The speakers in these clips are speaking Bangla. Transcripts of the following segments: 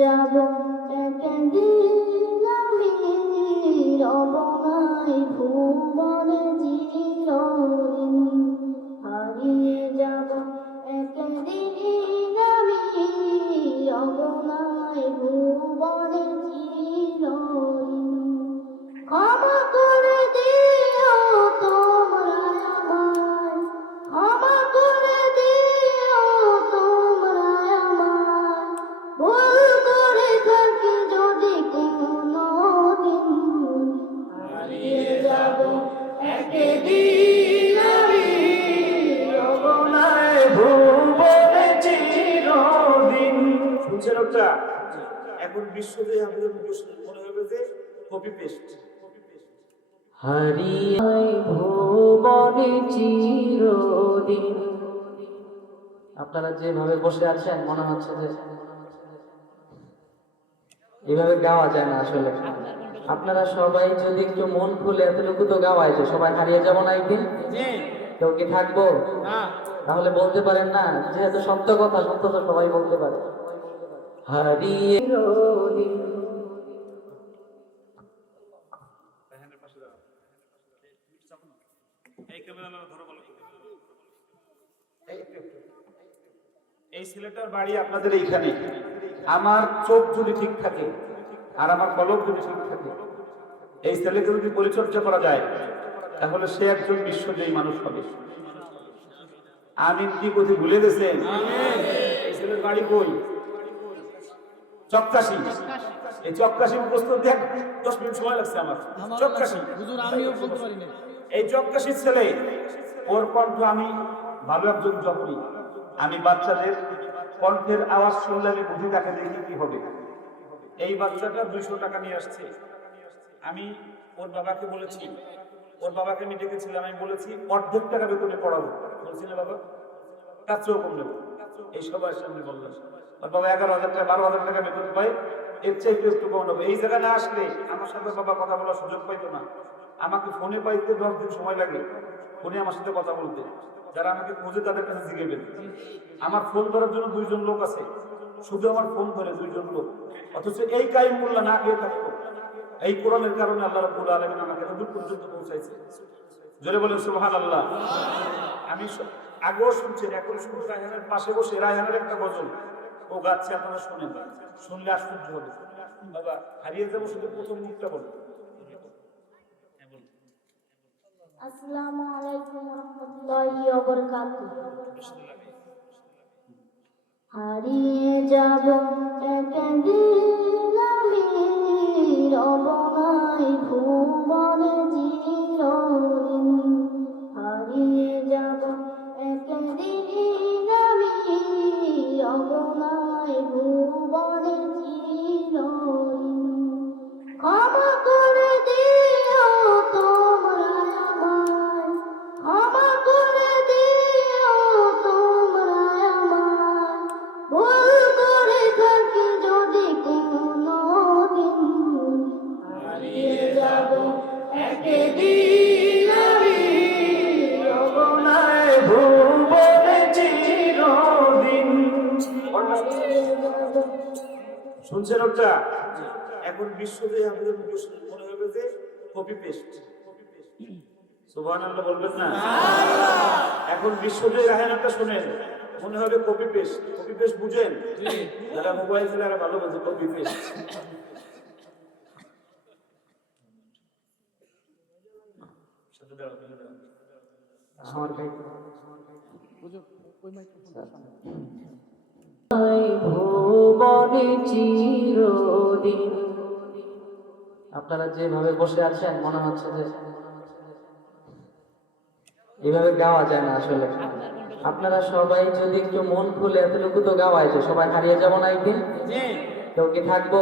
যাব একদিন আমি রবনাই ভুবনে চিরদিন হারিয়ে যাব একদিন আমি রবনাই ভুবনে চিরদিন ক্ষমা করে দিও তোমরা আমায় ক্ষমা করে দিও তোমরা আমায় ভুল করে থাকি যদি কোনোদিন হারিয়ে যাব একদিন আমি রবনায় ভুবনে চিরদিন। শুনছেন ওটা? এখন বিশ্বজয়ী আমাদের মুখস্থ মনে হবে যে কপি পেস্ট। হারিয়ে ভুবনে চিরদিন। আপনারা যেভাবে বসে আছেন মনে হচ্ছে যে এইভাবে গাওয়া যায় না আসলে। আপনারা সবাই যদি একটু মন খুলে এতটুকু তো গাওয়াই যে সবাই হারিয়ে যাব না একদিন, কেউ কি থাকবো? তাহলে বলতে পারেন না, যেহেতু সত্য কথা, সত্য তো সবাই বলতে পারে। হারিয়ে চিরদিন। এই ছেলেটার বাড়ি আপনাদের এইখানে। আমার চোখ যদি ঠিক থাকে আর আমার কলম যদি ঠিক থাকে, এই ছেলেকে যদি পরিচর্যা করা যায় তাহলে সে একজন বিশ্বজয়ী মানুষ হবে। আমিন কি কথা ভুলে গেছেন? এই ছেলের বাড়ি কই? চক্কাশি। এই চক্কাশি মুখস্থ দেখ 10 মিনিট সময় লাগছে আমার। চক্কাশি হুজুর আমিও বলতে পারি না। এই চক্কাশির ছেলে, ওর কণ্ঠ আমি ভালো একজন জপনি। আমি বাচ্চাদের কণ্ঠের আওয়াজ শুনলে আমি বুঝি তাকে দেখি কি হবে। এই বাচ্চাটা 200 টাকা নিয়ে আসছে। আমি ওর বাবাকে বলেছি, ওর বাবাকে আমি ডেকেছিলাম, আমি বলেছি অর্ধেক টাকা বেতনে পড়াবো। বলছি না বাবা, তার চেয়েও কম নেবো। এই সবার সামনে বললাম। ওর বাবা 11,000 টাকা 12,000 টাকা বেতন পায়, এর চেয়ে একটু কম নেবো। এই জায়গায় না আসলে আমার সাথে বাবা কথা বলার সুযোগ পাইতো না। আমাকে ফোনে পাইতে 10 দিন সময় লাগে, ফোনে আমার সাথে কথা বলতে। যারা আমাকে খোঁজে তাদের কাছে জিজ্ঞেবেন। আমার ফোন ধরার জন্য 2 জন লোক আছে, শুধু আমার ফোন ধরে 2 জন লোক। অথচ এই কাইম মোল্লা না খেয়ে থাকতো। এই কোরআনের কারণে আল্লাহ রাব্বুল আলামিন আমাকে এত দূর পর্যন্ত পৌঁছাইছে। জোরে বলেন সুবহানাল্লাহ। আমি আগেও শুনছি, এখন শুনছি রায়হানের পাশে বসে রায়হানের একটা গজল ও গাচ্ছে, আপনারা শুনেন, শুনলে আশ্চর্য হবে। বাবা হারিয়ে যাবো শুধু প্রথম মুখটা বলুন। আসসালামু আলাইকুম ওয়া রাহমাতুল্লাহি ওয়া বারাকাতুহু। হারিয়ে যাব একদিন আমি রবনাই ভুবনে চিরদিন হারিয়ে যাব একদিন আমি রবনাই ভুবনে চিরদিন ক্ষমা করে দিও তোমরা আমায় ক্ষমা করে দিও তোমরা আমায় ভুল করে থাকি যদি কোনোদিন হারিয়ে যাব একদিন আমি রবনায় ভুবনে চিরদিন। শুনছেন ওটা? এখন বিশ্বজয়ী আমাদের মুখস্থ মনে হবে যে কপি পেস্ট। সুবহানাল্লাহ বলবেন না? এখন বিশ্বজয়ী রায়হানটা শুনেন, মনে হবে কপি পেস্ট। কপি পেস্ট বুঝেন? যারা মোবাইল চালায় ভালো বোঝে কপি পেস্ট। আমার ভাই ভুবনে চিরদিন। আপনারা যেভাবে বসে আছেন মনে হচ্ছে যে এইভাবে গাওয়া যায় না আসলে। আপনারা সবাই যদি একটু মন খুলে এতটুকু তো গাওয়াই যে সবাই হারিয়ে যাব না একদিন, কেউ কি থাকবো?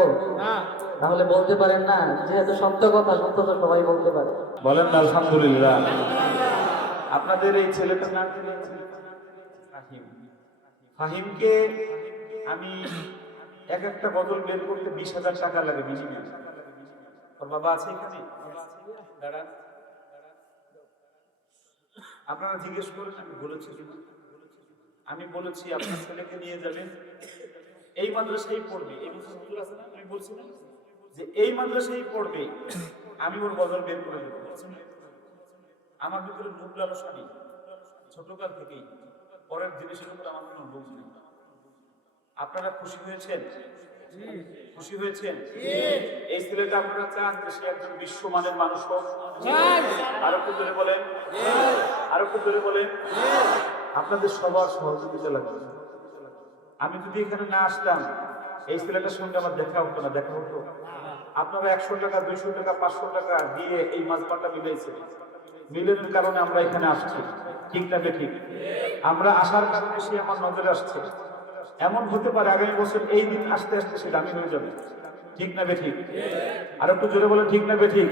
তাহলে বলতে পারেন না, যেহেতু সত্য কথা, সত্য তো সবাই বলতে পারে। বলেন না আলহামদুলিল্লাহ। আপনাদের এই ছেলেটার নাম কি? ফাহিম। ফাহিমকে আমি এক একটা গজল বের করতে 20,000 টাকা লাগে মিনিমাম। ওর বাবা আছে এখানে? দাঁড়ান, আপনারা জিজ্ঞেস করেন আমি বলেছি কিনা। আমি বলেছি আপনার ছেলেকে নিয়ে যাবেন, এই মাদ্রাসায় পড়বে, এই হুজুর আছে না, আমি বলছি না যে এই মাদ্রাসায় পড়বে, আমি ওর গজল বের করে দেবো। আমার ভিতরে লোভ লালসা নেই ছোটকাল থেকেই, পরের জিনিসের উপর আমার কোনো লোভ নেই। আপনারা খুশি হয়েছেন? খুশি হয়েছেন? এই ছেলেটা আপনারা চান যে সে একজন বিশ্বমানের মানুষ হোক? আরো একটু জোরে বলেন, আরো একটু জোরে বলেন। আপনাদের সবার সহযোগিতা লাগবে। আমি যদি এখানে না আসতাম, এই ছেলেটার সঙ্গে আমার দেখা হতো না। দেখা হতো আপনারা 100 টাকা 200 টাকা 500 টাকা দিয়ে এই মাজমাটা মিলাইছে, মিলের কারণে আমরা এখানে আসছি, ঠিক না ঠিক? আমরা আসার কারণে সে আমার নজরে আসছে। এমন হতে পারে আগামী বছর এই দিন আসতে আসতে সে দামি হয়ে যাবে, ঠিক না ঠিক? আর একটু জোরে বলে ঠিক না ঠিক?